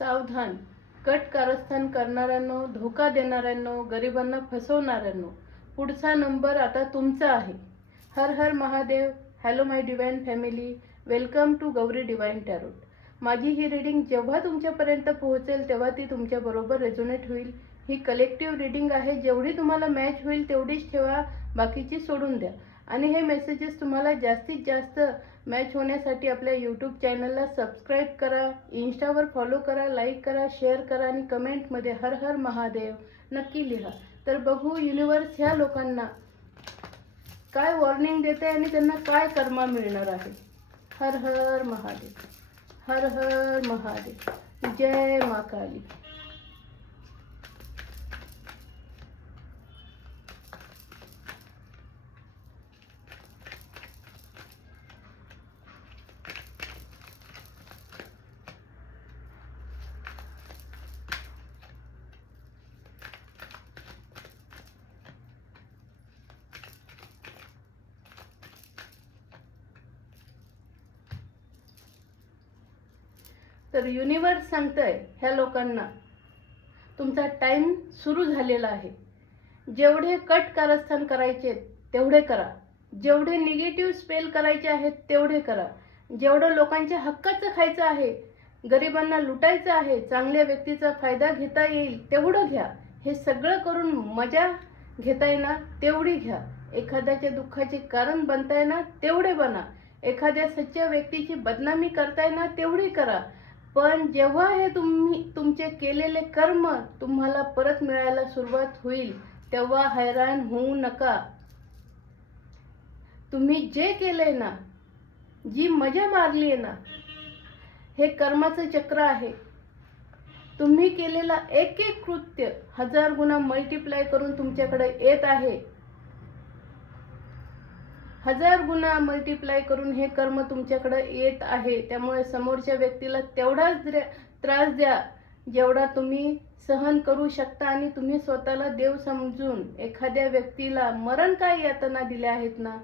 सावधान, कट कारस्थान करणाऱ्यांनो, धोका देणाऱ्यांनो, गरिबांना फसवणाऱ्यांनो, पुढचा नंबर आता तुमचा आहे. Har Har Mahadev. Hello my divine family, welcome to Gauri divine tarot. माझी ही रीडिंग जेव्हा तुमच्यापर्यंत पोहोचेल तेव्हा ती तुमच्याबरोबर रेझोनेट होईल. ही कलेक्टिव्ह रीडिंग आहे. जेवढी तुम्हाला मॅच होईल तेवढीच ठेवा, बाकीची सोडून द्या. आणि हे मेसेजेस तुम्हाला जास्तीत जास्त मॅच होण्यासाठी आपल्या यूट्यूब चॅनलला सबस्क्राईब करा, इन्स्टावर फॉलो करा, लाईक करा, शेअर करा आणि कमेंटमध्ये हर हर महादेव नक्की लिहा. तर बघू युनिवर्स ह्या लोकांना काय वॉर्निंग देते आणि त्यांना काय कर्मा मिळणार आहे. हर हर महादेव, हर हर महादेव, जय मा काली. तर युनिवर्स सांगतंय ह्या लोकांना तुमचा टाइम सुरू झालेला आहे. जेवढे कट कारस्थान करायचे तेवढे करा, जेवढे निगेटिव्ह स्पेल करायचे आहेत तेवढे करा, जेवढं लोकांच्या हक्काचं खायचं आहे, गरिबांना लुटायचं आहे, चांगल्या व्यक्तीचा फायदा घेता येईल तेवढं घ्या. हे सगळं करून मजा घेताय ना तेवढी घ्या. एखाद्याच्या दुःखाचे कारण बनताय ना तेवढे बना. एखाद्या सच्च्या व्यक्तीची बदनामी करताय ना तेवढी करा. पण जेव्हा हे तुमचे केलेले कर्म तुम्हाला परत मिळायला सुरुवात होईल तेव्हा हैराण होऊ नका. तुम्ही जे केलंय ना, जी मजा मारली आहे ना, हे कर्माचं चक्र आहे. तुम्ही केलेला एक एक कृत्य 1000 गुणा मल्टिप्लाय करून तुमच्याकडे येत आहे. 1000 गुणा मल्टिप्लाय करून हे कर्म तुमच्याकडे येत आहे. त्यामुळे समोरच्या व्यक्तीला तेवढाच त्रास द्या जेवढा तुम्ही सहन करू शकता. आणि तुम्ही स्वतःला देव समजून एखाद्या व्यक्तीला मरण काय यातना दिल्या आहेत ना,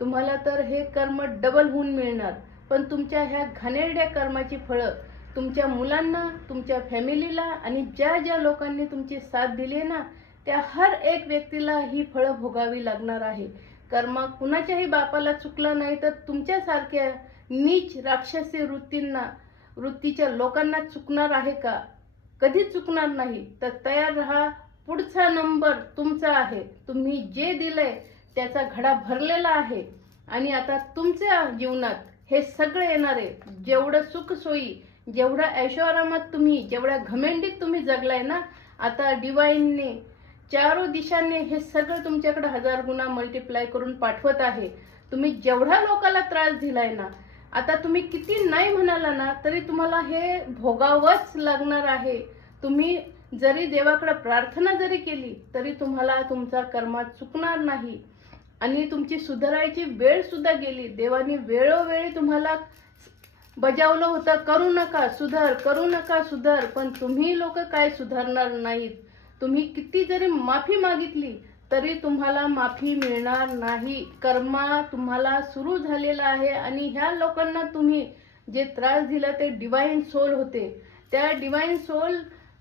तुम्हाला तर हे कर्म डबल होऊन मिळणार. पण तुमच्या ह्या घाणेरड्या कर्माची फळं तुमच्या मुलांना, तुमच्या फॅमिलीला आणि ज्या ज्या लोकांनी तुमची साथ दिली ना, त्या हर एक व्यक्तीला ही फळं भोगावी लागणार आहे. कर्म कुणाच्याही बापाला चुकला नाही तर तुमच्यासारख्या नीच राक्षसी वृत्तीच्या लोकांना चुकणार आहे का? कधीच चुकणार नाही. तर तयार राहा, पुढचा नंबर तुमचा आहे. तुम्ही जे दिलंय त्याचा घडा भरलेला आहे आणि आता तुमच्या जीवनात हे सगळं येणार आहे. जेवढं सुख सोयी, जेवढा ऐशोआरामात तुम्ही, जेवढ्या घमेंडीत तुम्ही जगलाय ना, आता डिवाइनने चारो दिशांनी हे सगळं तुमच्याकडे 1000 गुणा मल्टिप्लाय करून पाठवत आहे. तुम्ही जेवढा लोकांना त्रास दिलाय ना, आता तुम्ही किती नाही म्हणाला ना तरी तुम्हाला हे भोगावंच लागणार आहे. तुम्ही जरी देवाकडे प्रार्थना जरी केली तरी तुम्हाला तुमचा कर्म चुकणार नाही. आणि तुमची सुधारायची वेळ सुद्धा गेली. देवाने वेळोवेळी तुम्हाला बजावलं होतं, करू नका सुधार, करू नका सुधार, पण तुम्ही लोक काय सुधारणार नाहीत. तुम्ही किती जरी माफी मागितली तरी तुम्हाला माफी मिळणार नाही. कर्मा तुम्हाला सुरू झालेला आहे. आणि ह्या लोकांना तुम्ही जे त्रास दिला ते डिवाइन सोल होते. त्या डिवाइन सोल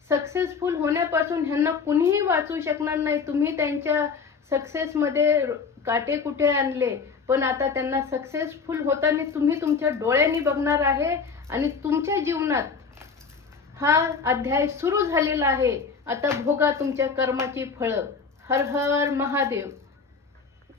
सक्सेसफुल होण्यापासून ह्यांना कुणीही वाचवू शकणार नाही. तुम्ही त्यांच्या सक्सेसमध्ये काटे कुठे आणले, पण आता त्यांना सक्सेसफुल होताना तुम्ही तुमच्या डोळ्यांनी बघणार आहे. आणि तुमच्या जीवनात हा अध्याय सुरू झालेला आहे. आता भोगा तुमच्या कर्माची फळं. हर हर महादेव.